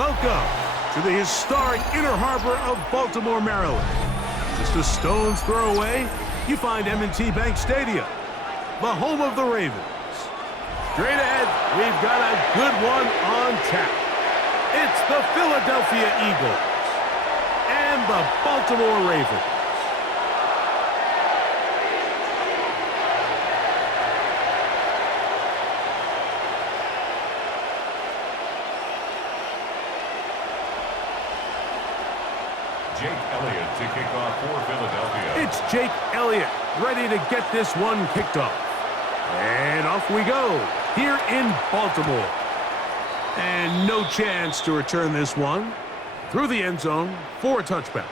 Welcome to the historic Inner Harbor of Baltimore, Maryland. Just a stone's throw away, you find M&T Bank Stadium, the home of the Ravens. Straight ahead, we've got a good one on tap. It's the Philadelphia Eagles and the Baltimore Ravens. Jake Elliott to kick off for Philadelphia. It's Jake Elliott ready to get this one kicked off. And off we go here in Baltimore. And no chance to return this one through the end zone for a touchback.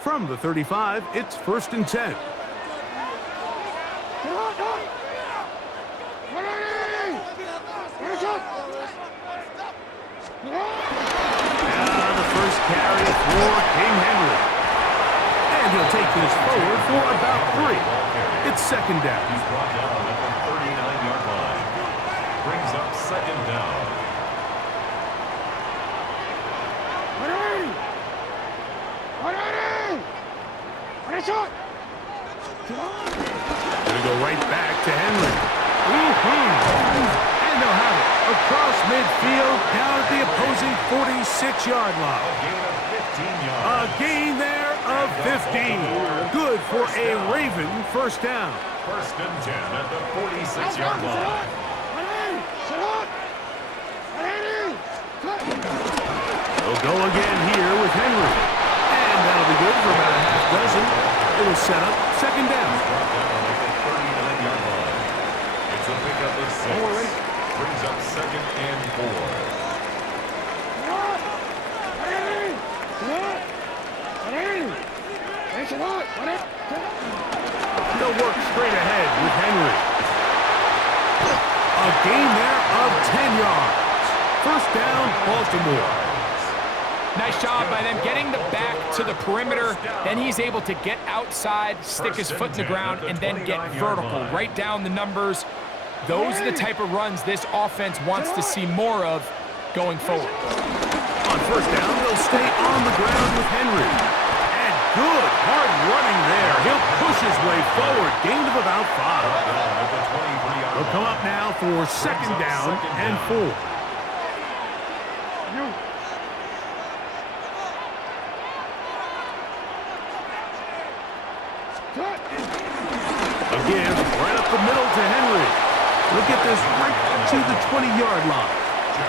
From the 35, it's 1st and 10. The first carry for King Henry. And he'll take this forward for about 3. It's 2nd down. He's brought down at the 39-yard line. Brings up 2nd down. Gonna go right back to Henry. And they'll have it across midfield down at the opposing 46-yard line. A gain there of 15. Good for a Raven first down. 1st and 10 at the 46-yard line. They'll go again here with Henry. And that'll be good for about a half dozen. It'll set up 2nd down. Brought down at the 39-yard line. It's a pickup of 6. Brings up 2nd and 4. They'll work straight ahead with Henry. A gain there of 10 yards. 1st down, Baltimore. Nice job by them getting the back to the perimeter. Then he's able to get outside, stick his foot in the ground, and then get vertical, right down the numbers. Those are the type of runs this offense wants to see more of going forward. On 1st down, they'll stay on the ground with Henry. And good, hard running there. He'll push his way forward. Gain of about 5. They'll come up now for 2nd down and 4. Again, right up the middle to Henry. Look at this, right to the 20-yard line.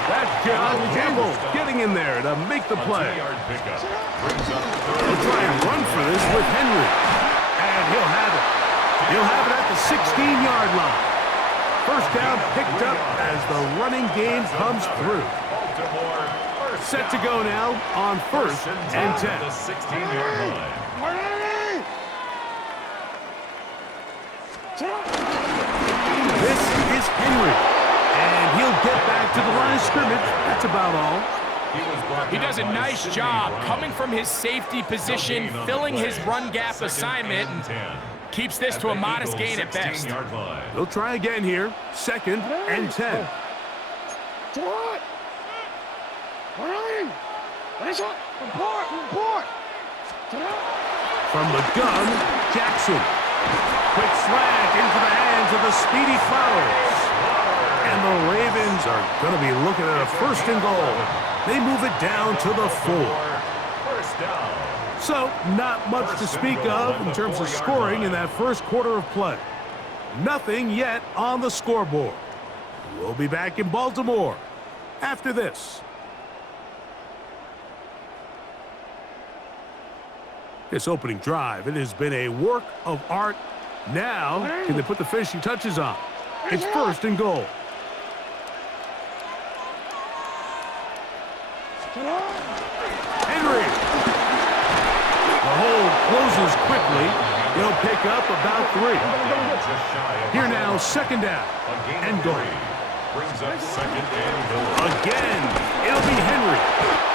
That's John Campbell getting in there to make the play. They'll try and run for this with Henry. And he'll have it. He'll have it at the 16-yard line. 1st down picked up as the running game comes through. Set to go now on 1st and 10. The 16-yard line. This is Henry, and he'll get back to the line of scrimmage. That's about all. He does a nice job coming from his safety position, filling his run gap assignment, and keeps this to a modest gain at best. They'll try again here, 2nd and 10. From the gun, Jackson. Quick slant into the hands of the speedy Flowers. And the Ravens are going to be looking at a 1st and goal. They move it down to the 4. So, not much to speak of in terms of scoring in that first quarter of play. Nothing yet on the scoreboard. We'll be back in Baltimore after this. This opening drive, it has been a work of art. Now, can they put the finishing touches on? It's 1st and goal. Henry. The hole closes quickly. He'll pick up about 3. Here now, 2nd down and goal. Brings up 2nd and goal. Again, it'll be Henry.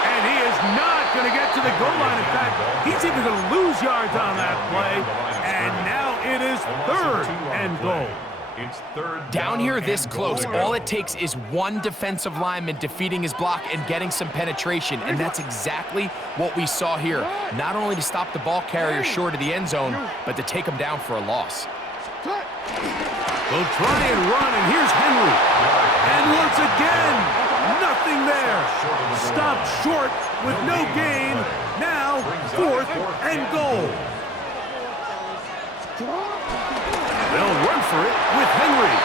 And he is not going to get to the goal line. In fact, he's even going to lose yards on that play. And now it is 3rd and goal. It's third Down here this and close, goal. all it takes is one defensive lineman defeating his block and getting some penetration, and that's exactly what we saw here. Not only to stop the ball carrier short of the end zone, but to take him down for a loss. They'll try and run, and here's Henry. And once again, nothing there. Stopped short with no gain. Now, 4th and goal. They'll run for it with Henry.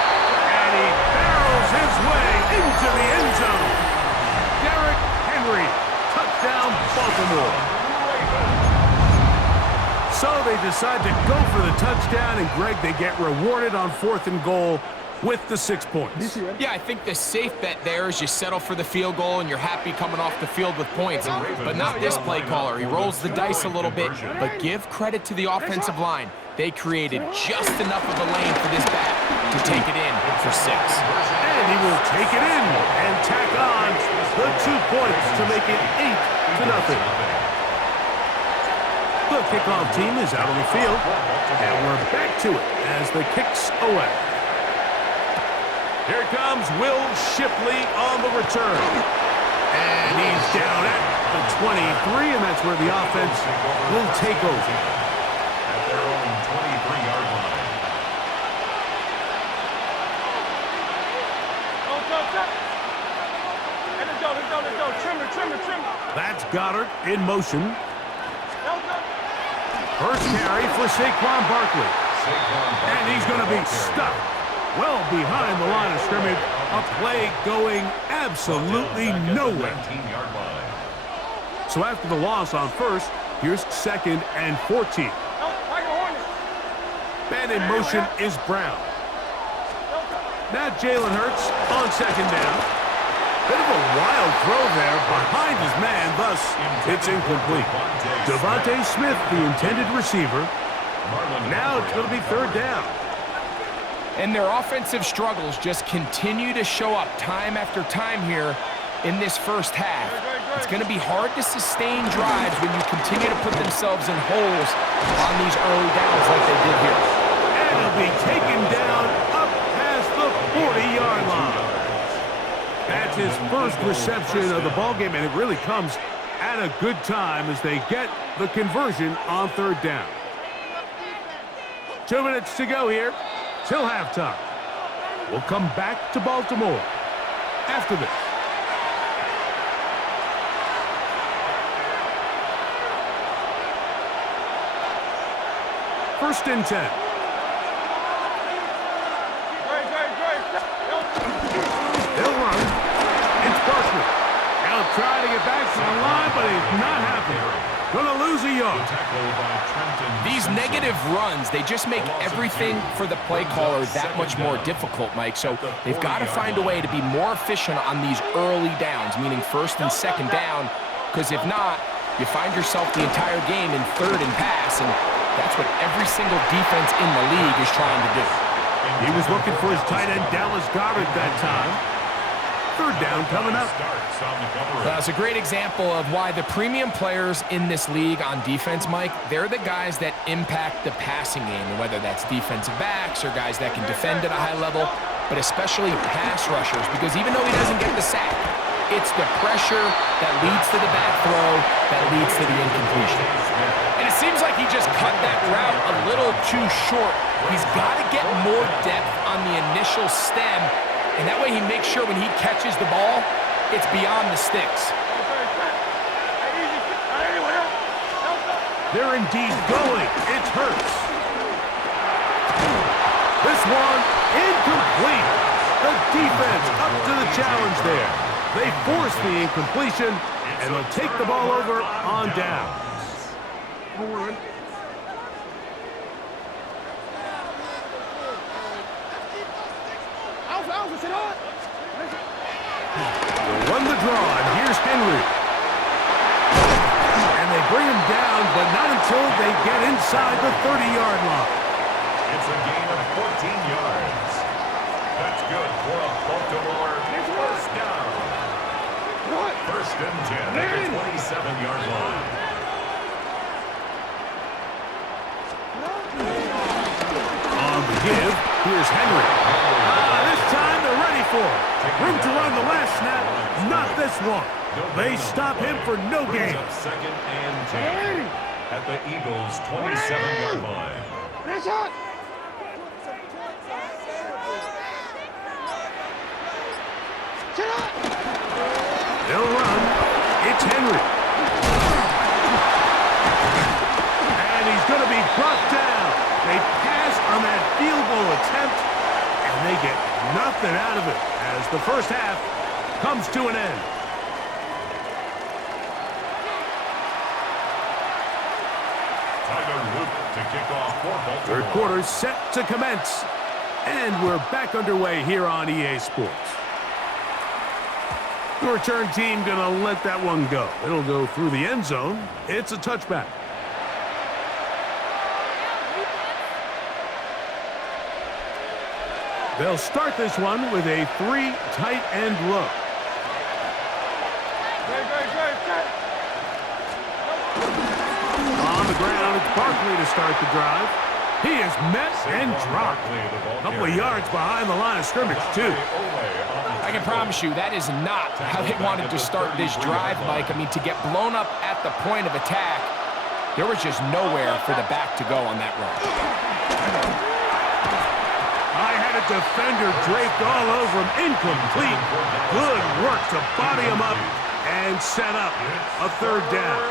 And he barrels his way into the end zone. Derrick Henry, touchdown Baltimore. So they decide to go for the touchdown, and Greg, they get rewarded on 4th and goal with the 6 points. Yeah, I think the safe bet there is you settle for the field goal and you're happy coming off the field with points. But not this play caller. He rolls the dice a little bit, but give credit to the offensive line. They created just enough of a lane for this back to take it in for 6. And he will take it in and tack on the 2 points to make it 8-0. The kickoff team is out on the field, and we're back to it as the kicks away. Here comes Will Shipley on the return. And he's down at the 23, and that's where the offense will take over. At their own 23-yard line. Trim it. That's Goddard in motion. First carry for Saquon Barkley. And he's going to be stuck well behind the line of scrimmage. A play going absolutely nowhere. 19-yard line. So after the loss on 1st, here's 2nd and 14. Man in motion is Brown. Now Jalen Hurts on 2nd down. Bit of a wild throw there behind his man, thus it's incomplete. Devontae Smith, the intended receiver. Now it's going to be 3rd down. And their offensive struggles just continue to show up time after time here in this first half. It's going to be hard to sustain drives when you continue to put themselves in holes on these early downs like they did here. And he'll be taken down up past the 40-yard line. That's his first reception of the ballgame, and it really comes at a good time as they get the conversion on 3rd down. 2 minutes to go here till halftime. We'll come back to Baltimore after this. First and 10. They'll run. It's Barkley. They'll try to get back to the line, but he's not happy. Gonna lose a yard. These negative runs, they just make everything for the play caller that much more difficult, Mike. So they've got to find a way to be more efficient on these early downs, meaning 1st and 2nd down, because if not, you find yourself the entire game in 3rd and pass, and that's what every single defense in the league is trying to do. He was looking for his tight end, Dallas Goddard, that time. 3rd down coming up. That's a great example of why the premium players in this league on defense, Mike, they're the guys that impact the passing game, and whether that's defensive backs or guys that can defend at a high level, but especially pass rushers, because even though he doesn't get the sack, it's the pressure that leads to the back throw that leads to the incompletion. And it seems like he just cut that route a little too short. He's got to get more depth on the initial stem, and that way he makes sure when he catches the ball, it's beyond the sticks. They're indeed going. It hurts. This one incomplete. The defense up to the challenge there. They force the incompletion, and they'll take the ball over on downs. They'll run the draw, and here's Henry. And they bring him down, but not until they get inside the 30-yard line. It's a gain of 14 yards. That's good for a Baltimore first down. 1st and 10 at the 27-yard line. On the give, Here's Henry. This time they're ready for it. Room to run the last snap, not this one. They stop him for no gain. Second and 10 at the Eagles' 27-yard line. They'll run. It's Henry. And he's going to be brought down. They pass on that field goal attempt, and they get nothing out of it as the first half comes to an end. To kick off for Baltimore. Third quarter set to commence. And we're back underway here on EA Sports. The return team going to let that one go. It'll go through the end zone. It's a touchback. They'll start this one with a 3 tight end look. On the ground, it's Barkley to start the drive. He is met and dropped. A couple of yards behind the line of scrimmage, too. I can promise you that is not how they wanted to start this drive, Mike. I mean, to get blown up at the point of attack, there was just nowhere for the back to go on that run. I had a defender draped all over him. Incomplete. Good work to body him up and set up a third down.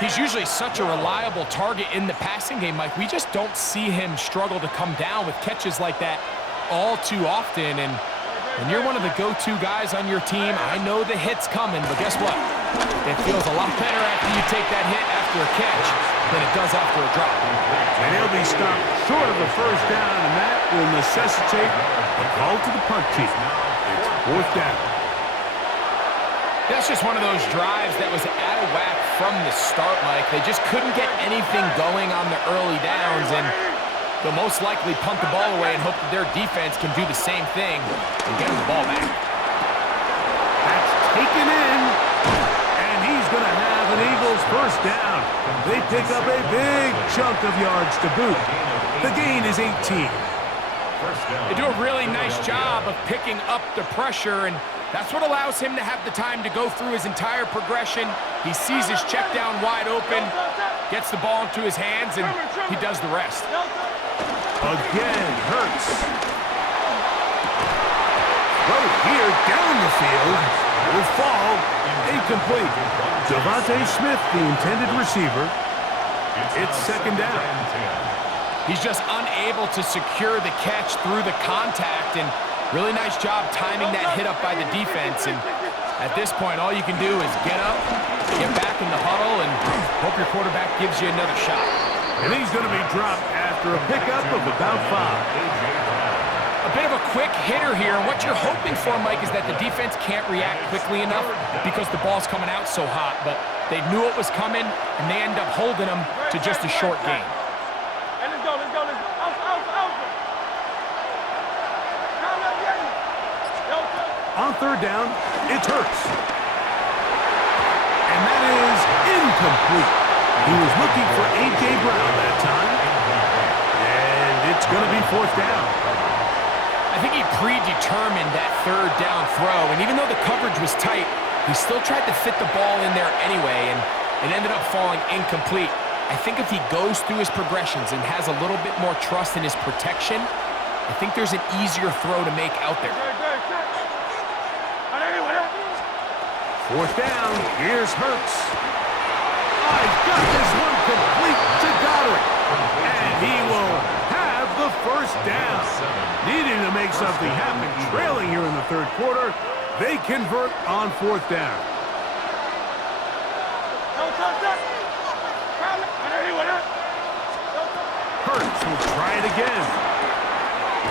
He's usually such a reliable target in the passing game, Mike. We just don't see him struggle to come down with catches like that all too often. And when you're one of the go-to guys on your team, I know the hit's coming, but guess what? It feels a lot better after you take that hit after a catch than it does after a drop. And he'll be stopped short of the first down, and that will necessitate a call to the punt team. It's fourth down. That's just one of those drives that was out of whack from the start, Mike. They just couldn't get anything going on the early downs, and they'll most likely punt the ball away and hope that their defense can do the same thing and get them the ball back. That's taken in, and he's going to have an Eagles first down. They pick up a big chunk of yards to boot. The gain is 18. They do a really nice job of picking up the pressure, and that's what allows him to have the time to go through his entire progression. He sees his check down wide open, gets the ball into his hands, and he does the rest. Again, Hurts. Right here, down the field, will fall, incomplete. Devontae Smith, the intended receiver. It's second down. He's just unable to secure the catch through the contact, and really nice job timing that hit up by the defense. And at this point, all you can do is get up, get back in the huddle, and hope your quarterback gives you another shot. And he's going to be dropped after a pickup of about 5. A bit of a quick hitter here, and what you're hoping for, Mike, is that the defense can't react quickly enough because the ball's coming out so hot. But they knew it was coming, and they end up holding them to just a short gain. On third down, it's Hurts. And that is incomplete. He was looking for A.J. Brown that time. And it's going to be fourth down. I think he predetermined that third down throw, and even though the coverage was tight, he still tried to fit the ball in there anyway, and it ended up falling incomplete. I think if he goes through his progressions and has a little bit more trust in his protection, I think there's an easier throw to make out there. Fourth down, here's Hurts. I've got this one complete to Goddard. And he will have the first down. Needing to make something happen, trailing here in the third quarter. They convert on fourth down. Hurts will try it again.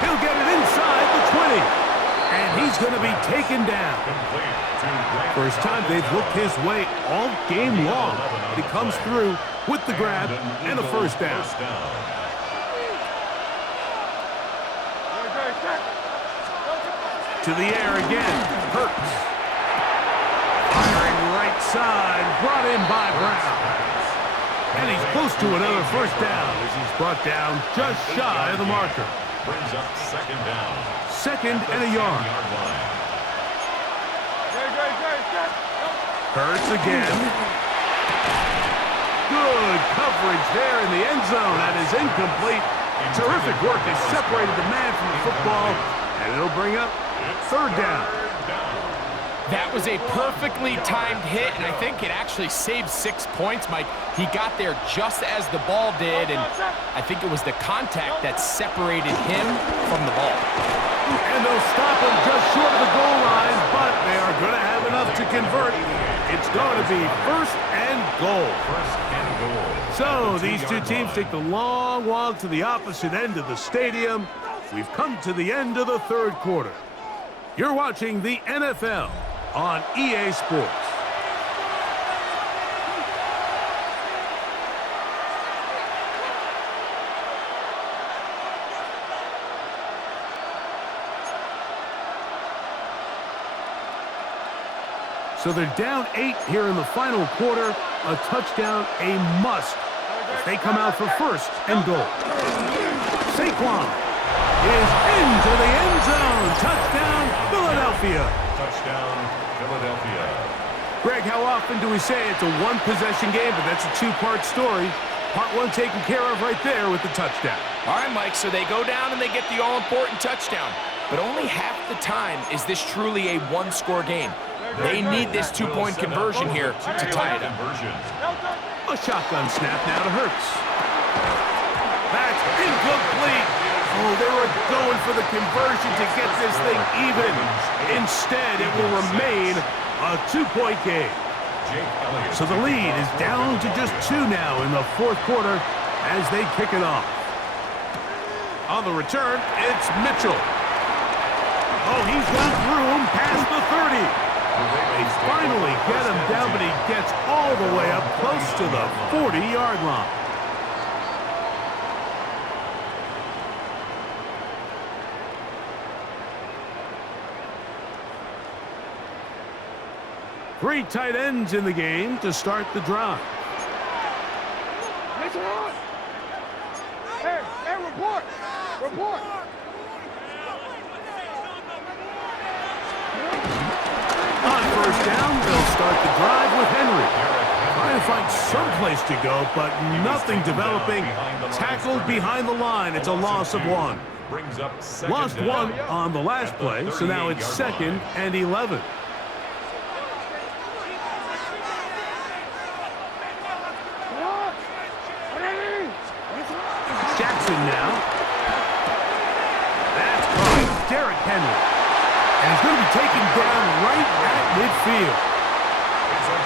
He'll get it inside the 20. And he's going to be taken down. First time they've looked his way all game long. He comes through with the grab and a first down. To the air again, Hurts. Firing right side, brought in by Brown. And he's close to another first down as he's brought down just shy of the marker. Brings up second down. Second and a yard. Hurts again. Good coverage there in the end zone. That is incomplete. Terrific work. They separated the man from the football, and it'll bring up third down. That was a perfectly timed hit, and I think it actually saved 6 points, Mike. He got there just as the ball did, and I think it was the contact that separated him from the ball. And they'll stop him just short of the goal line, but they are going to have enough to convert. It's going to be first and goal. First and goal. So these two teams take the long walk to the opposite end of the stadium. We've come to the end of the third quarter. You're watching the NFL on EA Sports. So they're down 8 here in the final quarter. A touchdown, a must. If they come out for first and goal. Saquon is into the end zone. Touchdown, Philadelphia. Touchdown, Philadelphia. Greg, how often do we say it's a one-possession game, but that's a two-part story? Part one taken care of right there with the touchdown. All right, Mike, so they go down and they get the all-important touchdown. But only half the time is this truly a one-score game. They need this two-point conversion here to tie it up. A shotgun snap now to Hurts. That's incomplete. Oh, they were going for the conversion to get this thing even. Instead, it will remain a two-point game. So the lead is down to just 2 now in the fourth quarter as they kick it off. On the return, it's Mitchell. Oh, he's got room past the 30. They finally get him down, but he gets all the way up close to the 40-yard line. Three tight ends in the game to start the drive. Hey, report! Report! On first down, they'll start the drive with Henry. Trying to find some place to go, but nothing developing. Tackled behind the line. It's a loss of 1. Lost 1 on the last play, so now it's 2nd and 11. Jackson now. That's caught. Derrick Henry. And he's going to be taken down right at midfield.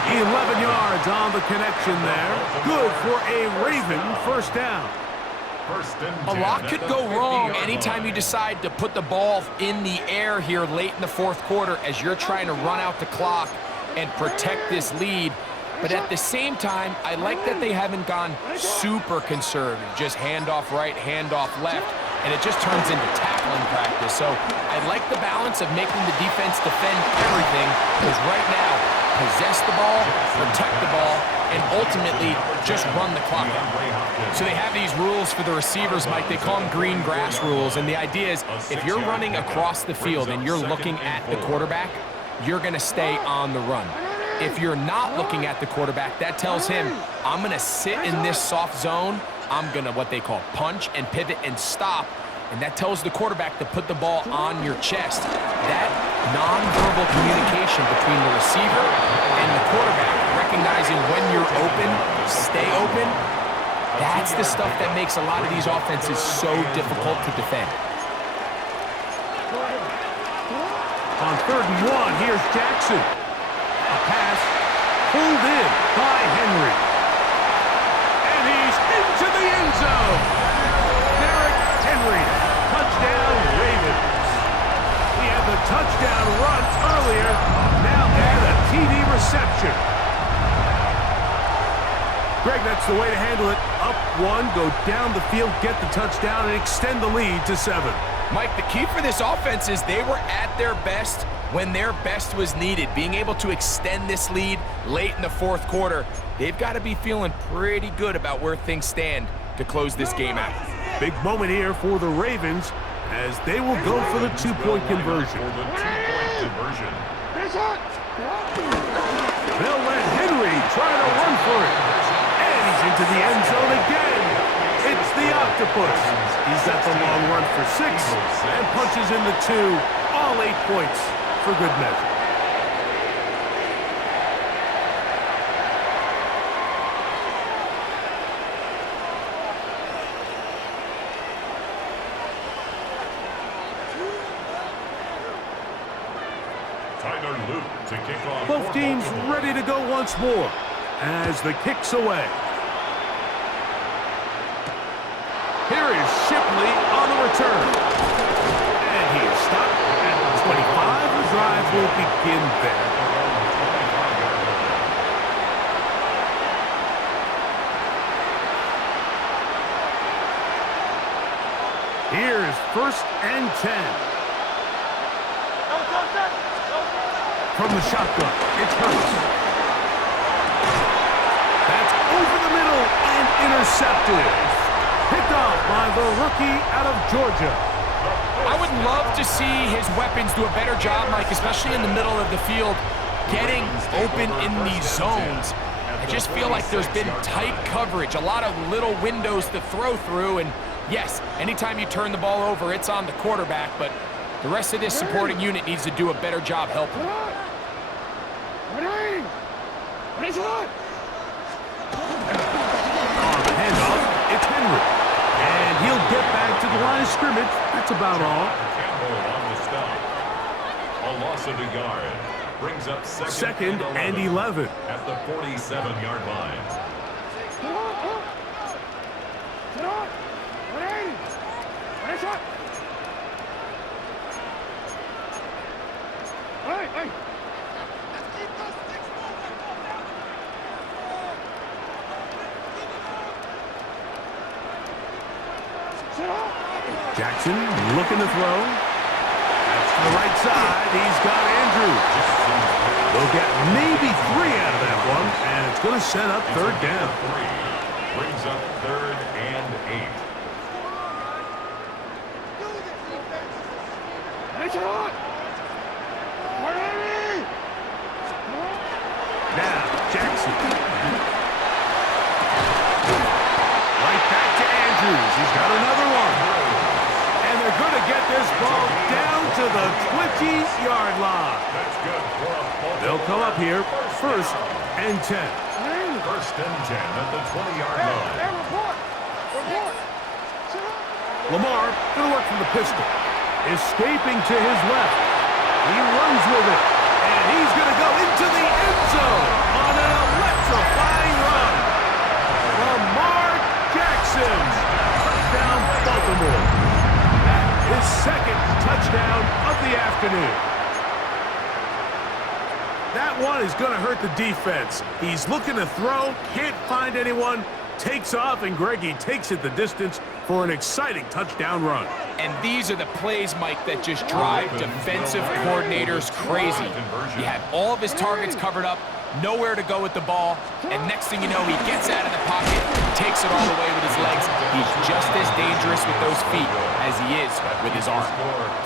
11 yards on the connection there. Good for a Raven first down. A lot could go wrong anytime you decide to put the ball in the air here late in the fourth quarter as you're trying to run out the clock and protect this lead. But at the same time, I like that they haven't gone super conservative. Just handoff right, handoff left, and it just turns into tackling practice. So I like the balance of making the defense defend everything, because right now, possess the ball, protect the ball, and ultimately just run the clock out. So they have these rules for the receivers, Mike. They call them green grass rules, and the idea is if you're running across the field and you're looking at the quarterback, you're going to stay on the run. If you're not looking at the quarterback, that tells him, I'm going to sit in this soft zone. I'm going to what they call punch and pivot and stop. And that tells the quarterback to put the ball on your chest. That nonverbal communication between the receiver and the quarterback, recognizing when you're open, stay open, that's the stuff that makes a lot of these offenses so difficult to defend. On 3rd and 1, here's Jackson. A pass pulled in by Henry. And he's into the end zone. Derrick Henry, touchdown Ravens. We had the touchdown run earlier, now add a TD reception. Greg, that's the way to handle it. Up 1, go down the field, get the touchdown, and extend the lead to 7. Mike, the key for this offense is they were at their best when their best was needed. Being able to extend this lead late in the fourth quarter, they've got to be feeling pretty good about where things stand to close this game out. Big moment here for the Ravens. as they will go for the two-point conversion. For the two-point conversion. They'll let Henry try to run for it. And he's into the end zone again. It's the Octopus. He's got the long run for 6 and punches in the 2. All 8 points for good measure. To kick off. Both teams ready to go once more as the kick's away. Here is Shipley on the return. And he is stopped at the 25. The drive will begin there. Here's 1st and 10. From the shotgun, it's Hurts. That's over the middle and intercepted. Picked off by the rookie out of Georgia. I would love to see his weapons do a better job, Mike, especially in the middle of the field, getting open in these zones. I just feel like there's been tight coverage, a lot of little windows to throw through, and yes, anytime you turn the ball over, it's on the quarterback, but the rest of this supporting unit needs to do a better job helping. On the handoff, it's Henry. And he'll get back to the line of scrimmage. That's about all. Campbell on the stop. A loss of a yard. Brings up second and 11. At the 47-yard line. Jackson looking to throw. That's to the right side. He's got Andrews. They'll get maybe 3 out of that one, and it's going to set up 3rd down. Brings up 3rd and 8. Now, Jackson. Right back to Andrews. He's got another one. And they're going to get this ball down to the 20-yard line. That's good for a ball. They'll come up here 1st and 10. 1st and 10 at the 20-yard line. Lamar going to work from the pistol. Escaping to his left. He runs with it. And he's going to go into the end zone on an electrifying run. Lamar Jackson. Touchdown, Baltimore. His 2nd touchdown of the afternoon. That one is going to hurt the defense. He's looking to throw, can't find anyone, takes off, and Greggy takes it the distance for an exciting touchdown run. And these are the plays, Mike, that just drive defensive coordinators crazy. You have all of his targets covered up, nowhere to go with the ball, and next thing you know, he gets out of the pocket, takes it all away with his legs. He's just as dangerous with those feet as he is with his arm.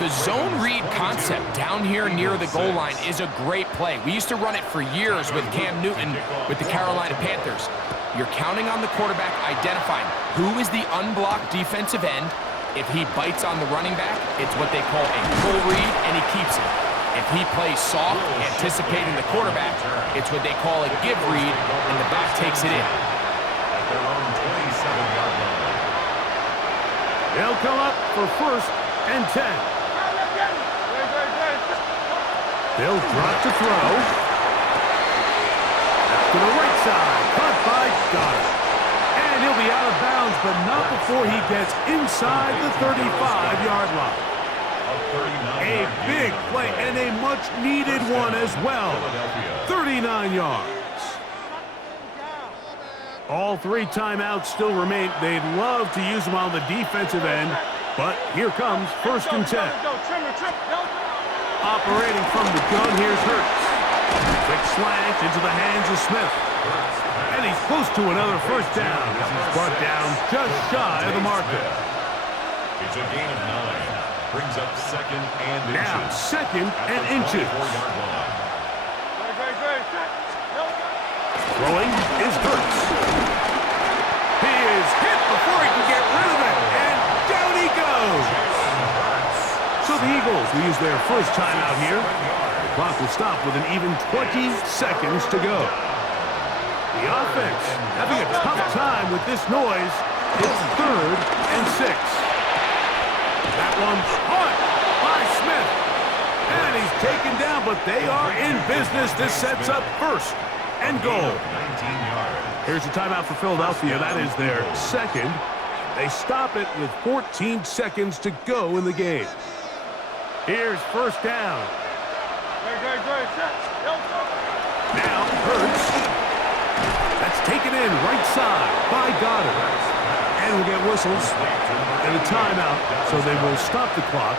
The zone read concept down here near the goal line is a great play. We used to run it for years with Cam Newton with the Carolina Panthers. You're counting on the quarterback identifying who is the unblocked defensive end. If he bites on the running back, it's what they call a pull read, and he keeps it. If he plays soft, anticipating the quarterback, it's what they call a give read, and the back takes it in. At their own 27-yard line. They'll come up for 1st and 10. They'll drop to throw. That's to the right side. Caught by Goddard. And he'll be out of bounds, but not before he gets inside the 35-yard line. A big play and a much-needed one as well. 39 yards. All 3 timeouts still remain. They'd love to use them on the defensive end, but here comes 1st and 10. Operating from the gun, here's Hurts. Quick slant into the hands of Smith. And he's close to another 1st down as he's brought down just shy of the marker. It's a gain of 9. Brings up second and Now inches. second and At the inches. 24-yard line. Throwing is Hurts. He is hit before he can get rid of it, and down he goes. So the Eagles will use their first timeout here. The clock will stop with an even 20 seconds to go. The offense having a tough time with this noise. It's 3rd and 6. That one caught by Smith. And he's taken down, but they are in business. This sets up 1st and goal. 19 yards. Here's a timeout for Philadelphia. That is their second. They stop it with 14 seconds to go in the game. Here's 1st down. Now Hurts. That's taken in right side by Goddard. And we'll get whistles and a timeout, so they will stop the clock.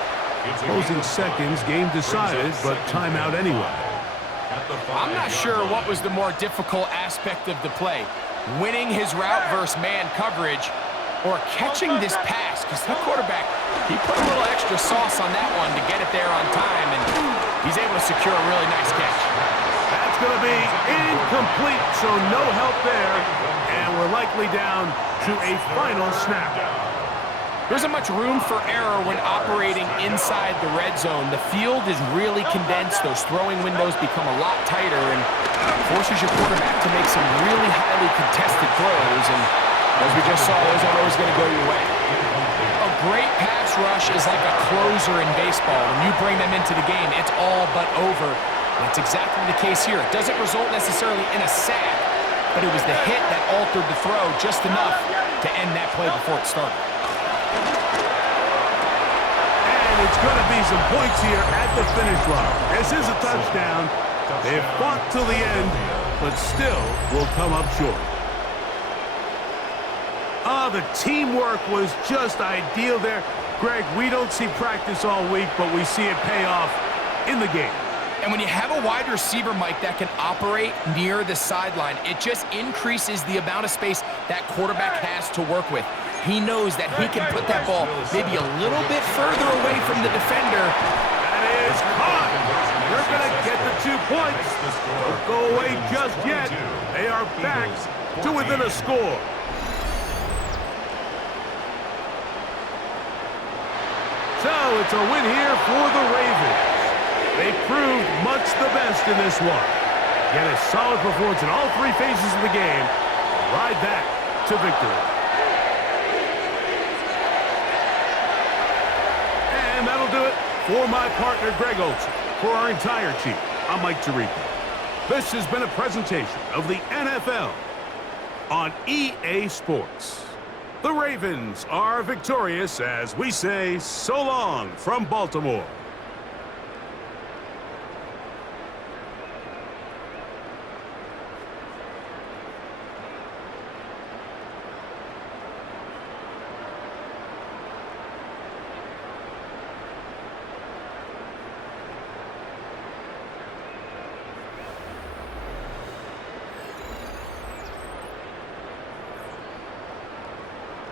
Closing seconds, game decided, but timeout anyway. I'm not sure what was the more difficult aspect of the play. Winning his route versus man coverage or catching this pass, because that quarterback, he put a little extra sauce on that one to get it there on time, and he's able to secure a really nice catch. That's going to be incomplete, so no help there, and we're likely down to a final snap. There isn't much room for error when operating inside the red zone. The field is really condensed. Those throwing windows become a lot tighter and forces your quarterback to make some really highly contested throws. And as we just saw, those aren't always going to go your way. A great pass rush is like a closer in baseball. When you bring them into the game, it's all but over. That's exactly the case here. It doesn't result necessarily in a sack, but it was the hit that altered the throw just enough to end that play before it started. And it's going to be some points here at the finish line. This is a touchdown. They've fought till the end, but still will come up short. The teamwork was just ideal there. Greg, we don't see practice all week, but we see it pay off in the game. And when you have a wide receiver, Mike, that can operate near the sideline, it just increases the amount of space that quarterback has to work with. He knows that he can put that ball maybe a little bit further away from the defender. That is caught. They're going to get the 2 points. Don't go away just yet. They are back to within a score. So it's a win here for the Ravens. They proved much the best in this one. Get a solid performance in all 3 phases of the game. Ride that to victory. And that'll do it for my partner, Greg Olson. For our entire team, I'm Mike Tirico. This has been a presentation of the NFL on EA Sports. The Ravens are victorious as we say so long from Baltimore.